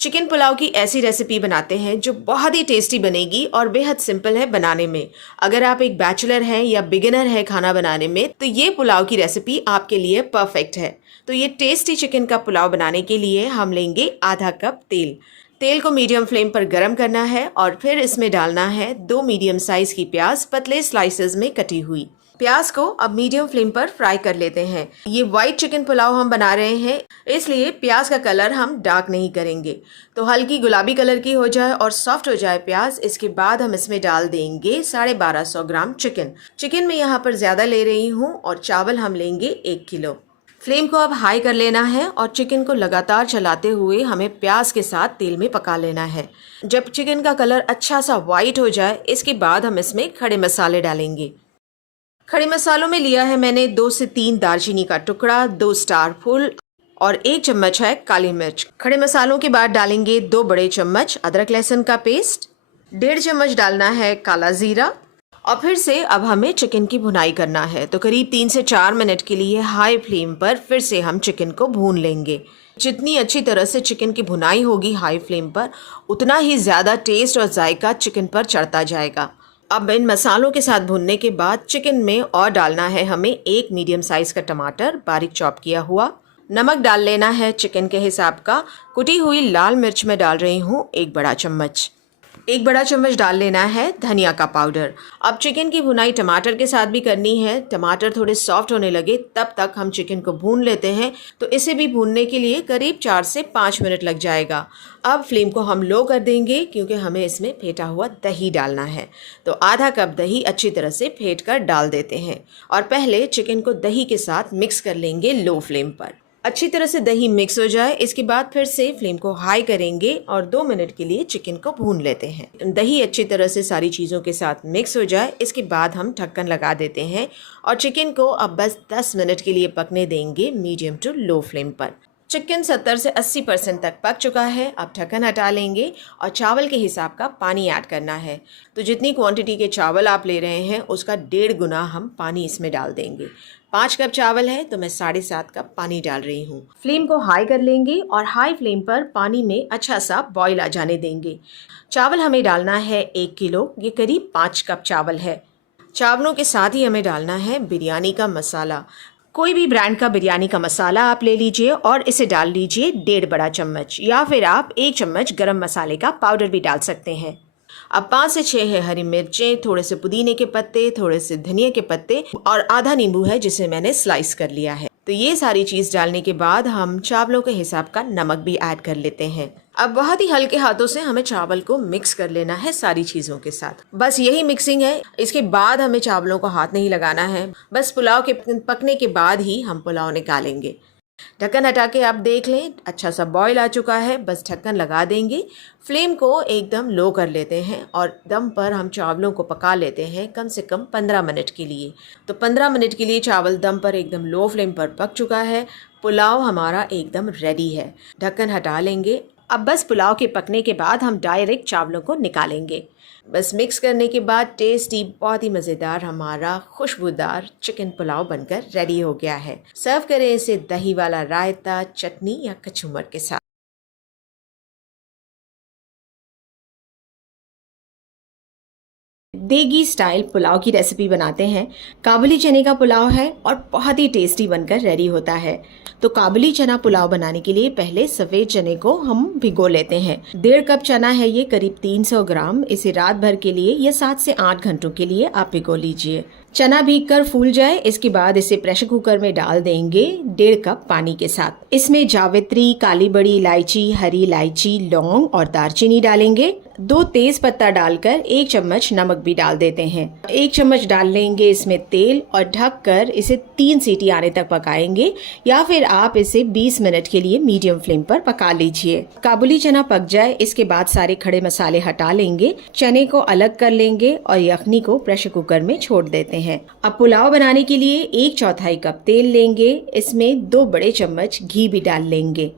Chicken pulao की ऐसी recipe बनाते हैं जो बहुत ही टेस्टी बनेगी और बेहद सिंपल है बनाने में। अगर आप एक बैचलर हैं या बिगिनर हैं खाना बनाने में, तो ये पुलाव की रेसिपी आपके लिए परफेक्ट है। तो ये टेस्टी चिकन का पुलाव बनाने के लिए हम लेंगे आधा कप तेल। तेल को मीडियम फ्लेम पर गर्म करना है और फिर इसमें डालना है 2 मीडियम साइज की प्याज पतले स्लाइसेस में कटी हुई। प्याज को अब मीडियम फ्लेम पर फ्राई कर लेते हैं। ये वाइट चिकन पुलाव हम बना रहे हैं, इसलिए प्याज का कलर हम डार्क नहीं करेंगे। तो हल्की गुलाबी कलर की हो जाए और सॉफ्ट हो जाए प्याज, इसके बाद हम इसमें डाल देंगे 1250 ग्राम चिकन मैं यहाँ पर ज़्यादा ले रही हूँ और चावल हम लेंगे 1 किलो। फ्लेम को अब हाई कर लेना है और चिकन को लगातार चलाते हुए हमें प्याज के साथ तेल में पका लेना है। जब चिकन का कलर अच्छा सा वाइट हो जाए, इसके बाद हम इसमें खड़े मसाले डालेंगे। खड़े मसालों में लिया है मैंने 2 से 3 दालचीनी का टुकड़ा, 2 स्टार फुल और 1 चम्मच है काली मिर्च। खड़े मसालों के बाद डालेंगे 2 बड़े चम्मच अदरक लहसुन का पेस्ट, 1.5 चम्मच डालना है काला जीरा और फिर से अब हमें चिकन की भुनाई करना है। तो करीब 3 से 4 मिनट के लिए हाई फ्लेम पर फिर से हम चिकन को भून लेंगे। जितनी अच्छी तरह से चिकन की भुनाई होगी हाई फ्लेम पर, उतना ही ज़्यादा टेस्ट और जायका चिकन पर चढ़ता जाएगा। अब इन मसालों के साथ भुनने के बाद चिकन में और डालना है हमें 1 मीडियम साइज़ का टमाटर बारीक चॉप किया हुआ। नमक डाल लेना है चिकन के हिसाब का। कुटी हुई लाल मिर्च में डाल रही हूँ 1 बड़ा चम्मच। 1 बड़ा चम्मच डाल लेना है धनिया का पाउडर। अब चिकन की भुनाई टमाटर के साथ भी करनी है। टमाटर थोड़े सॉफ्ट होने लगे तब तक हम चिकन को भून लेते हैं। तो इसे भी भूनने के लिए करीब 4 से 5 मिनट लग जाएगा। अब फ्लेम को हम लो कर देंगे क्योंकि हमें इसमें फेंटा हुआ दही डालना है। तो आधा कप दही अच्छी तरह से फेंट कर डाल देते हैं और पहले चिकन को दही के साथ मिक्स कर लेंगे लो फ्लेम पर। अच्छी तरह से दही मिक्स हो जाए, इसके बाद फिर से फ्लेम को हाई करेंगे और 2 मिनट के लिए चिकन को भून लेते हैं। दही अच्छी तरह से सारी चीज़ों के साथ मिक्स हो जाए, इसके बाद हम ढक्कन लगा देते हैं और चिकन को अब बस 10 मिनट के लिए पकने देंगे मीडियम टू लो फ्लेम पर। चिकन 70 से 80% तक पक चुका है। अब ढक्कन हटा लेंगे और चावल के हिसाब का पानी ऐड करना है। तो जितनी क्वांटिटी के चावल आप ले रहे हैं उसका 1.5 गुना हम पानी इसमें डाल देंगे। 5 कप चावल है तो मैं 7.5 कप पानी डाल रही हूँ। फ्लेम को हाई कर लेंगे और हाई फ्लेम पर पानी में अच्छा सा बॉईल आ जाने देंगे। चावल हमें डालना है 1 किलो, ये करीब 5 कप चावल है। चावलों के साथ ही हमें डालना है बिरयानी का मसाला। कोई भी ब्रांड का बिरयानी का मसाला आप ले लीजिए और इसे डाल लीजिए 1.5 बड़ा चम्मच, या फिर आप 1 चम्मच गरम मसाले का पाउडर भी डाल सकते हैं। अब 5 से 6 है हरी मिर्चें, थोड़े से पुदीने के पत्ते, थोड़े से धनिया के पत्ते और आधा नींबू है जिसे मैंने स्लाइस कर लिया है। तो ये सारी चीज़ डालने के बाद हम चावलों के हिसाब का नमक भी ऐड कर लेते हैं। अब बहुत ही हल्के हाथों से हमें चावल को मिक्स कर लेना है सारी चीज़ों के साथ। बस यही मिक्सिंग है, इसके बाद हमें चावलों को हाथ नहीं लगाना है। बस पुलाव के पकने के बाद ही हम पुलाव निकालेंगे। ढक्कन हटा के आप देख लें, अच्छा सा बॉईल आ चुका है। बस ढक्कन लगा देंगे, फ्लेम को एकदम लो कर लेते हैं और दम पर हम चावलों को पका लेते हैं कम से कम 15 मिनट के लिए। तो 15 मिनट के लिए चावल दम पर एकदम लो फ्लेम पर पक चुका है। पुलाव हमारा एकदम रेडी है। ढक्कन हटा लेंगे। अब बस पुलाव के पकने के बाद हम डायरेक्ट चावलों को निकालेंगे। बस मिक्स करने के बाद टेस्टी, बहुत ही मज़ेदार हमारा खुशबूदार चिकन पुलाव बनकर रेडी हो गया है। सर्व करें इसे दही वाला रायता, चटनी या कचूमर के साथ। देगी स्टाइल पुलाव की रेसिपी बनाते हैं। काबुली चने का पुलाव है और बहुत ही टेस्टी बनकर रेडी होता है। तो काबुली चना पुलाव बनाने के लिए पहले सफ़ेद चने को हम भिगो लेते हैं। 1.5 कप चना है ये, करीब 300 ग्राम। इसे रात भर के लिए या 7 से 8 घंटों के लिए आप भिगो लीजिए। चना भीग कर फूल जाए, इसके बाद इसे प्रेशर कुकर में डाल देंगे 1.5 कप पानी के साथ। इसमें जावित्री, काली बड़ी इलायची, हरी इलायची, लौंग और दालचीनी डालेंगे। 2 तेज पत्ता डालकर 1 चम्मच नमक भी डाल देते हैं। 1 चम्मच डाल लेंगे इसमें तेल और ढक कर इसे 3 सीटी आने तक पकाएंगे, या फिर आप इसे 20 मिनट के लिए मीडियम फ्लेम पर पका लीजिए। काबुली चना पक जाए, इसके बाद सारे खड़े मसाले हटा लेंगे, चने को अलग कर लेंगे और यखनी को प्रेशर कुकर में छोड़ देते हैं। अब पुलाव बनाने के लिए 1/4 कप तेल लेंगे, इसमें 2 बड़े चम्मच घी भी डाल लेंगे।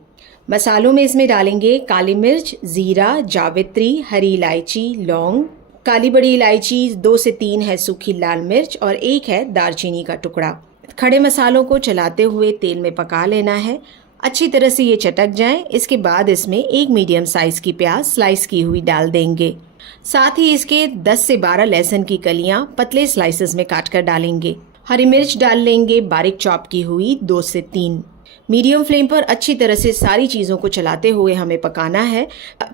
मसालों में इसमें डालेंगे काली मिर्च, जीरा, जावित्री, हरी इलायची, लौंग, काली बड़ी इलायची, 2 से 3 है सूखी लाल मिर्च और 1 है दालचीनी का टुकड़ा। खड़े मसालों को चलाते हुए तेल में पका लेना है। अच्छी तरह से ये चटक जाएं। इसके बाद इसमें एक मीडियम साइज की प्याज स्लाइस की हुई डाल देंगे। साथ ही इसके 10 से 12 लहसुन की कलियां पतले स्लाइसेस में काट कर डालेंगे। हरी मिर्च डाल लेंगे बारीक चॉप की हुई 2 से 3। मीडियम फ्लेम पर अच्छी तरह से सारी चीज़ों को चलाते हुए हमें पकाना है।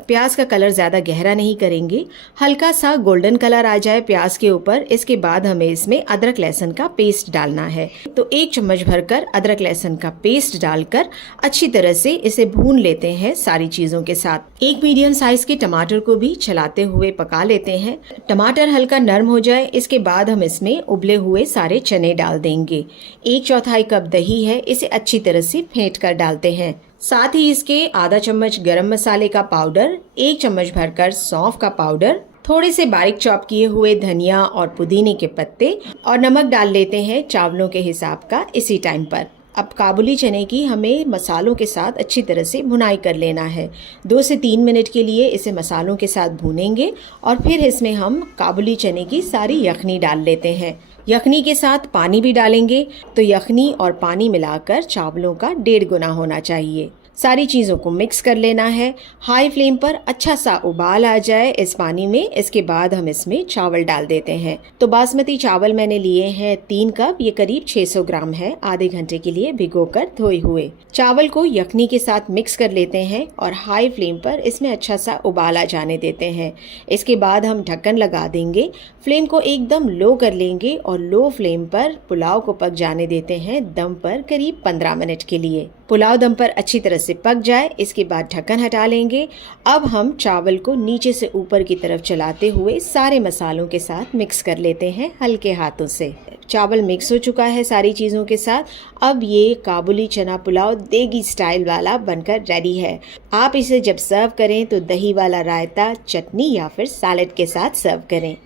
प्याज का कलर ज़्यादा गहरा नहीं करेंगे, हल्का सा गोल्डन कलर आ जाए प्याज के ऊपर। इसके बाद हमें इसमें अदरक लहसुन का पेस्ट डालना है। तो 1 चम्मच भरकर अदरक लहसुन का पेस्ट डालकर अच्छी तरह से इसे भून लेते हैं सारी चीज़ों के साथ। एक मीडियम साइज के टमाटर को भी चलाते हुए पका लेते हैं। टमाटर हल्का नरम हो जाए इसके बाद हम इसमें उबले हुए सारे चने डाल देंगे। 1/4 कप दही है, इसे अच्छी तरह से फेंट कर डालते हैं। साथ ही इसके आधा चम्मच गरम मसाले का पाउडर, 1 चम्मच भरकर सौंफ का पाउडर, थोड़े से बारीक चॉप किए हुए धनिया और पुदीने के पत्ते और नमक डाल लेते हैं चावलों के हिसाब का इसी टाइम पर। अब काबुली चने की हमें मसालों के साथ अच्छी तरह से भुनाई कर लेना है। 2 से 3 मिनट के लिए इसे मसालों के साथ भूनेंगे और फिर इसमें हम काबुली चने की सारी यखनी डाल लेते हैं। यखनी के साथ पानी भी डालेंगे तो यखनी और पानी मिलाकर चावलों का 1.5 गुना होना चाहिए। सारी चीज़ों को मिक्स कर लेना है। हाई फ्लेम पर अच्छा सा उबाल आ जाए इस पानी में, इसके बाद हम इसमें चावल डाल देते हैं। तो बासमती चावल मैंने लिए हैं 3 कप, ये करीब 600 ग्राम है। आधे घंटे के लिए भिगोकर धोए हुए चावल को यखनी के साथ मिक्स कर लेते हैं और हाई फ्लेम पर इसमें अच्छा सा उबाल आ जाने देते हैं। इसके बाद हम ढक्कन लगा देंगे, फ्लेम को एकदम लो कर लेंगे और लो फ्लेम पर पुलाव को पक जाने देते हैं दम पर करीब 15 मिनट के लिए। पुलाव दम पर अच्छी तरह से पक जाए इसके बाद ढक्कन हटा लेंगे। अब हम चावल को नीचे से ऊपर की तरफ चलाते हुए सारे मसालों के साथ मिक्स कर लेते हैं हल्के हाथों से। चावल मिक्स हो चुका है सारी चीज़ों के साथ। अब ये काबुली चना पुलाव देगी स्टाइल वाला बनकर रेडी है। आप इसे जब सर्व करें तो दही वाला रायता, चटनी या फिर सैलेड के साथ सर्व करें।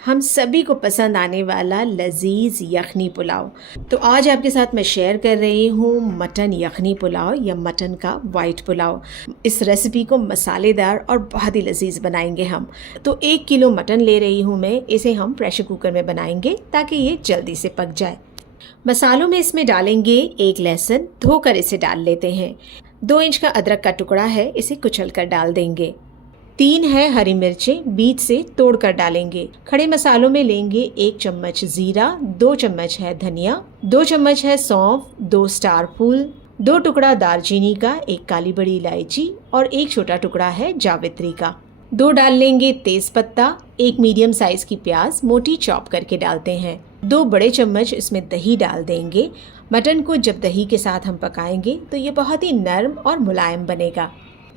हम सभी को पसंद आने वाला लजीज यखनी पुलाव। तो आज आपके साथ मैं शेयर कर रही हूँ मटन यखनी पुलाव या मटन का वाइट पुलाव। इस रेसिपी को मसालेदार और बहुत ही लजीज बनाएंगे हम। तो 1 किलो मटन ले रही हूँ मैं, इसे हम प्रेशर कुकर में बनाएंगे ताकि ये जल्दी से पक जाए। मसालों में इसमें डालेंगे 1 लहसुन, धोकर इसे डाल लेते हैं। 2 इंच का अदरक का टुकड़ा है, इसे कुचल कर डाल देंगे। 3 है हरी मिर्चें, बीच से तोड़कर डालेंगे। खड़े मसालों में लेंगे 1 चम्मच जीरा, 2 चम्मच है धनिया, 2 चम्मच है सौंफ, 2 स्टार फूल, 2 टुकड़ा दालचीनी का, 1 काली बड़ी इलायची और 1 छोटा टुकड़ा है जावित्री का। 2 डाल लेंगे तेज पत्ता, 1 मीडियम साइज की प्याज मोटी चॉप करके डालते हैं। 2 बड़े चम्मच इसमें दही डाल देंगे। मटन को जब दही के साथ हम पकाएंगे तो ये बहुत ही नरम और मुलायम बनेगा।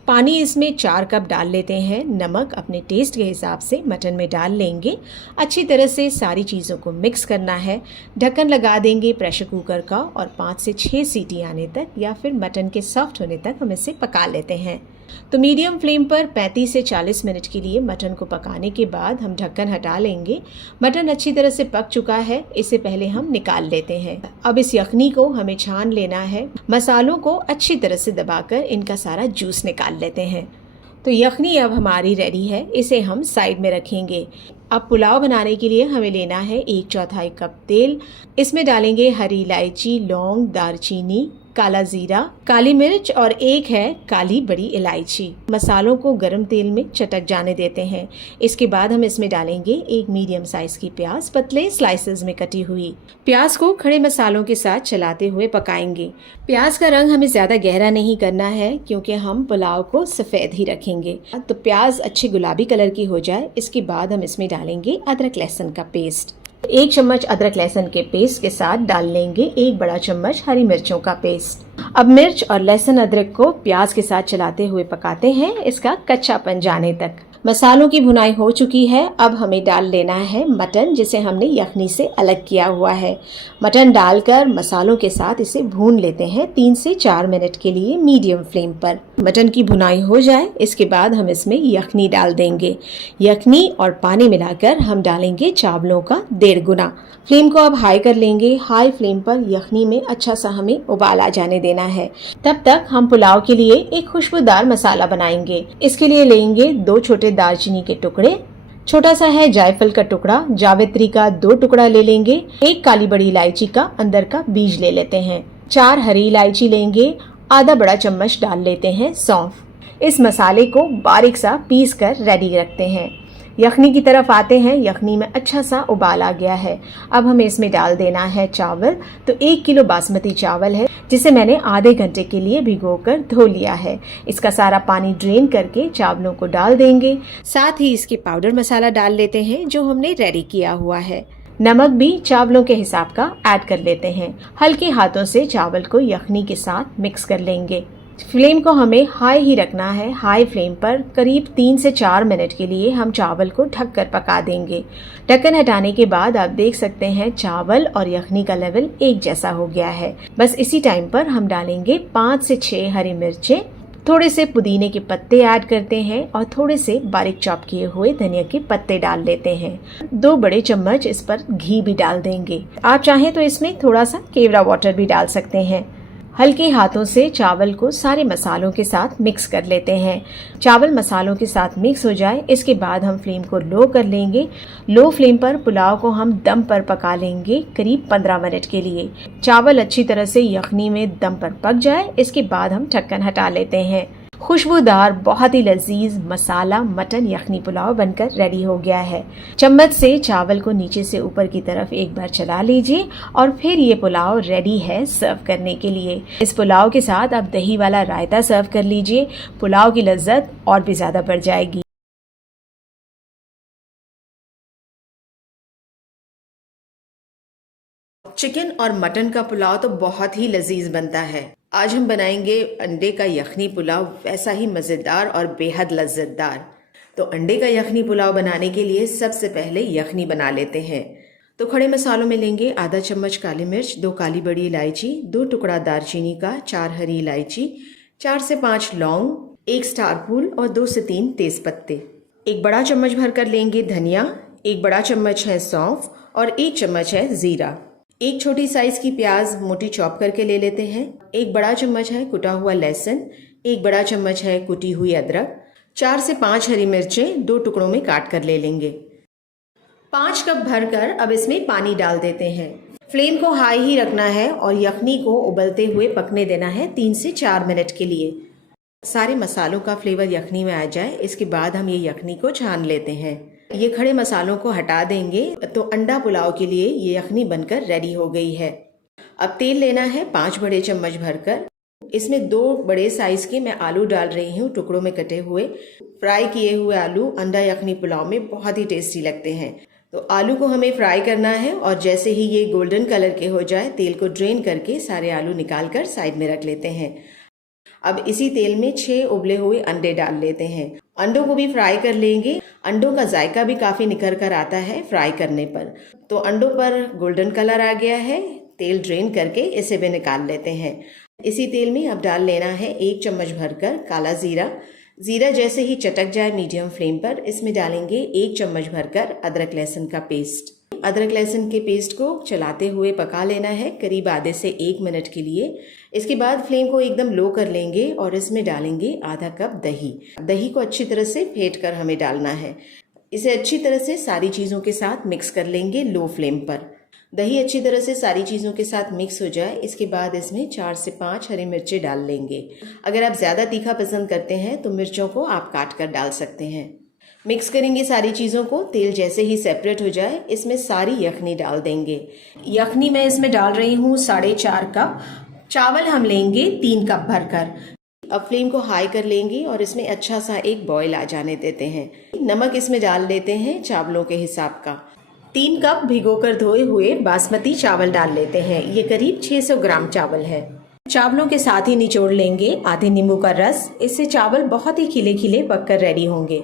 पानी इसमें 4 कप डाल लेते हैं। नमक अपने टेस्ट के हिसाब से मटन में डाल लेंगे। अच्छी तरह से सारी चीज़ों को मिक्स करना है। ढक्कन लगा देंगे प्रेशर कुकर का और 5 से 6 सीटी आने तक या फिर मटन के सॉफ्ट होने तक हम इसे पका लेते हैं। तो मीडियम फ्लेम पर 35 से 40 मिनट के लिए मटन को पकाने के बाद हम ढक्कन हटा लेंगे। मटन अच्छी तरह से पक चुका है, इसे पहले हम निकाल लेते हैं। अब इस यखनी को हमें छान लेना है। मसालों को अच्छी तरह से दबाकर इनका सारा जूस निकाल लेते हैं। तो यखनी अब हमारी रेडी है, इसे हम साइड में रखेंगे। अब पुलाव बनाने के लिए हमें लेना है 1/4 कप तेल। इसमें डालेंगे हरी इलायची, लौंग, दालचीनी, काला जीरा, काली मिर्च और 1 है काली बड़ी इलायची। मसालों को गरम तेल में चटक जाने देते हैं। इसके बाद हम इसमें डालेंगे 1 मीडियम साइज की प्याज, पतले स्लाइसेस में कटी हुई। प्याज को खड़े मसालों के साथ चलाते हुए पकाएंगे। प्याज का रंग हमें ज्यादा गहरा नहीं करना है क्योंकि हम पुलाव को सफेद ही रखेंगे। तो प्याज अच्छे गुलाबी कलर की हो जाए इसके बाद हम इसमें डालेंगे अदरक लहसुन का पेस्ट। 1 चम्मच अदरक लहसुन के पेस्ट के साथ डाल लेंगे 1 बड़ा चम्मच हरी मिर्चों का पेस्ट। अब मिर्च और लहसुन अदरक को प्याज के साथ चलाते हुए पकाते हैं इसका कच्चापन जाने तक। मसालों की भुनाई हो चुकी है। अब हमें डाल लेना है मटन, जिसे हमने यखनी से अलग किया हुआ है। मटन डालकर मसालों के साथ इसे भून लेते हैं 3 से 4 मिनट के लिए मीडियम फ्लेम पर। मटन की भुनाई हो जाए इसके बाद हम इसमें यखनी डाल देंगे। यखनी और पानी मिलाकर हम डालेंगे चावलों का 1.5 गुना। फ्लेम को अब हाई कर लेंगे। हाई फ्लेम पर यखनी में अच्छा सा हमें उबाल आ जाने देना है। तब तक हम पुलाव के लिए एक खुशबूदार मसाला बनाएंगे। इसके लिए लेंगे 2 छोटे दालचीनी के टुकड़े, छोटा सा है जायफल का टुकड़ा, जावित्री का 2 टुकड़ा ले लेंगे, 1 काली बड़ी इलायची का अंदर का बीज ले लेते हैं, 4 हरी इलायची लेंगे, आधा बड़ा चम्मच डाल लेते हैं सौंफ। इस मसाले को बारीक सा पीस कर रेडी रखते हैं। यखनी की तरफ आते हैं। यखनी में अच्छा सा उबाल आ गया है। अब हमें इसमें डाल देना है चावल। तो 1 किलो बासमती चावल है, जिसे मैंने आधे घंटे के लिए भिगोकर धो लिया है। इसका सारा पानी ड्रेन करके चावलों को डाल देंगे। साथ ही इसके पाउडर मसाला डाल लेते हैं जो हमने रेडी किया हुआ है। नमक भी चावलों के हिसाब का ऐड कर लेते हैं। हल्के हाथों से चावल को यखनी के साथ मिक्स कर लेंगे। फ्लेम को हमें हाई ही रखना है। हाई फ्लेम पर करीब 3 से 4 मिनट के लिए हम चावल को ढककर पका देंगे। ढक्कन हटाने के बाद आप देख सकते हैं चावल और यखनी का लेवल एक जैसा हो गया है। बस इसी टाइम पर हम डालेंगे 5 से 6 हरी मिर्चें, थोड़े से पुदीने के पत्ते ऐड करते हैं और थोड़े से बारीक चॉप किए हुए धनिया के पत्ते डाल लेते हैं। 2 बड़े चम्मच इस पर घी भी डाल देंगे। आप चाहें तो इसमें थोड़ा सा केवड़ा वाटर भी डाल सकते हैं। हल्के हाथों से चावल को सारे मसालों के साथ मिक्स कर लेते हैं। चावल मसालों के साथ मिक्स हो जाए, इसके बाद हम फ्लेम को लो कर लेंगे। लो फ्लेम पर पुलाव को हम दम पर पका लेंगे करीब 15 मिनट के लिए। चावल अच्छी तरह से यखनी में दम पर पक जाए, इसके बाद हम ढक्कन हटा लेते हैं। खुशबूदार बहुत ही लजीज मसाला मटन यखनी पुलाव बनकर रेडी हो गया है। चम्मच से चावल को नीचे से ऊपर की तरफ एक बार चला लीजिए और फिर ये पुलाव रेडी है सर्व करने के लिए। इस पुलाव के साथ आप दही वाला रायता सर्व कर लीजिए। पुलाव की लज्जत और भी ज्यादा बढ़ जाएगी। चिकन और मटन का पुलाव तो बहुत ही लजीज बनता है। आज हम बनाएंगे अंडे का यखनी पुलाव, वैसा ही मज़ेदार और बेहद लज्जतदार। तो अंडे का यखनी पुलाव बनाने के लिए सबसे पहले यखनी बना लेते हैं। तो खड़े मसालों में लेंगे आधा चम्मच काली मिर्च, 2 काली बड़ी इलायची, 2 टुकड़ा दालचीनी का, 4 हरी इलायची, 4 से 5 लौंग, 1 स्टार फूल और 2 से 3 तेज पत्ते। 1 बड़ा चम्मच भरकर लेंगे धनिया, 1 बड़ा चम्मच है सौंफ और 1 चम्मच है जीरा। 1 छोटी साइज की प्याज मोटी चॉप करके ले लेते हैं। 1 बड़ा चम्मच है कुटा हुआ लहसुन, 1 बड़ा चम्मच है कुटी हुई अदरक, 4 से 5 हरी मिर्चें 2 टुकड़ों में काट कर ले लेंगे। 5 कप भरकर अब इसमें पानी डाल देते हैं। फ्लेम को हाई ही रखना है और यखनी को उबलते हुए पकने देना है 3 से 4 मिनट के लिए। सारे मसालों का फ्लेवर यखनी में आ जाए, इसके बाद हम ये यखनी को छान लेते हैं। ये खड़े मसालों को हटा देंगे तो अंडा पुलाव के लिए ये यखनी बनकर रेडी हो गई है। अब तेल लेना है 5 बड़े चम्मच भरकर। इसमें 2 बड़े साइज के मैं आलू डाल रही हूँ, टुकड़ों में कटे हुए। फ्राई किए हुए आलू अंडा यखनी पुलाव में बहुत ही टेस्टी लगते हैं। तो आलू को हमें फ्राई करना है और जैसे ही ये गोल्डन कलर के हो जाए, तेल को ड्रेन करके सारे आलू निकाल कर साइड में रख लेते हैं। अब इसी तेल में 6 उबले हुए अंडे डाल लेते हैं। अंडों को भी फ्राई कर लेंगे। अंडों का जायका भी काफ़ी निखर कर आता है फ्राई करने पर। तो अंडों पर गोल्डन कलर आ गया है, तेल ड्रेन करके इसे भी निकाल लेते हैं। इसी तेल में अब डाल लेना है 1 चम्मच भरकर काला जीरा। जीरा जैसे ही चटक जाए मीडियम फ्लेम पर, इसमें डालेंगे 1 चम्मच भरकर अदरक लहसुन का पेस्ट। अदरक लहसुन के पेस्ट को चलाते हुए पका लेना है करीब आधे से 1 मिनट के लिए। इसके बाद फ्लेम को एकदम लो कर लेंगे और इसमें डालेंगे आधा कप दही। दही को अच्छी तरह से फेंट कर हमें डालना है। इसे अच्छी तरह से सारी चीज़ों के साथ मिक्स कर लेंगे लो फ्लेम पर। दही अच्छी तरह से सारी चीज़ों के साथ मिक्स हो जाए, इसके बाद इसमें 4 से 5 हरी मिर्चें डाल लेंगे। अगर आप ज़्यादा तीखा पसंद करते हैं तो मिर्चों को आप काट कर डाल सकते हैं। मिक्स करेंगे सारी चीज़ों को। तेल जैसे ही सेपरेट हो जाए, इसमें सारी यखनी डाल देंगे। यखनी मैं इसमें डाल रही हूँ 4.5 कप। चावल हम लेंगे 3 कप भरकर। अब फ्लेम को हाई कर लेंगे और इसमें अच्छा सा एक बॉईल आ जाने देते हैं। नमक इसमें डाल देते हैं चावलों के हिसाब का। 3 कप भिगोकर धोए हुए बासमती चावल डाल लेते हैं। ये करीब 600 ग्राम चावल है। चावलों के साथ ही निचोड़ लेंगे आधे नींबू का रस। इससे चावल बहुत ही खिले खिले पककर रेडी होंगे।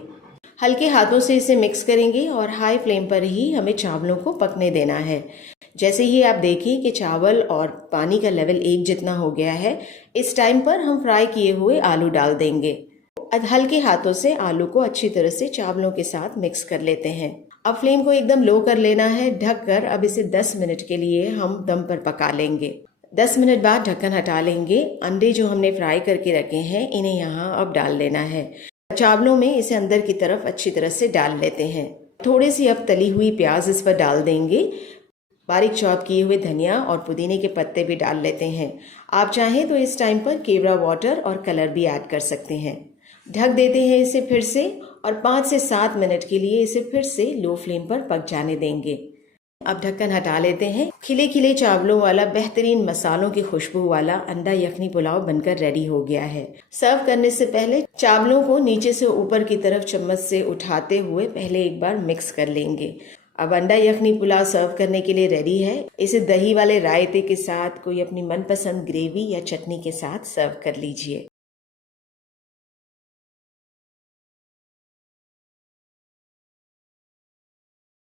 हल्के हाथों से इसे मिक्स करेंगे और हाई फ्लेम पर ही हमें चावलों को पकने देना है। जैसे ही आप देखिए कि चावल और पानी का लेवल एक जितना हो गया है, इस टाइम पर हम फ्राई किए हुए आलू डाल देंगे। हल्के हाथों से आलू को अच्छी तरह से चावलों के साथ मिक्स कर लेते हैं। अब फ्लेम को एकदम लो कर लेना है, ढककर अब इसे 10 मिनट के लिए हम दम पर पका लेंगे। 10 मिनट बाद ढक्कन हटा लेंगे। अंडे जो हमने फ्राई करके रखे हैं, इन्हें यहाँ अब डाल लेना है। चावलों में इसे अंदर की तरफ अच्छी तरह से डाल लेते हैं। थोड़ी सी अब तली हुई प्याज इस पर डाल देंगे। बारीक चॉप किए हुए धनिया और पुदीने के पत्ते भी डाल लेते हैं। आप चाहें तो इस टाइम पर केवड़ा वाटर और कलर भी ऐड कर सकते हैं। ढक देते हैं इसे फिर से और 5 से 7 मिनट के लिए इसे फिर से लो फ्लेम पर पक जाने देंगे। अब ढक्कन हटा लेते हैं। खिले खिले चावलों वाला बेहतरीन मसालों की खुशबू वाला अंडा यखनी पुलाव बनकर रेडी हो गया है। सर्व करने से पहले चावलों को नीचे से ऊपर की तरफ चम्मच से उठाते हुए पहले एक बार मिक्स कर लेंगे। अब अंडा यखनी पुलाव सर्व करने के लिए रेडी है। इसे दही वाले रायते के साथ, कोई अपनी मनपसंद ग्रेवी या चटनी के साथ सर्व कर लीजिए।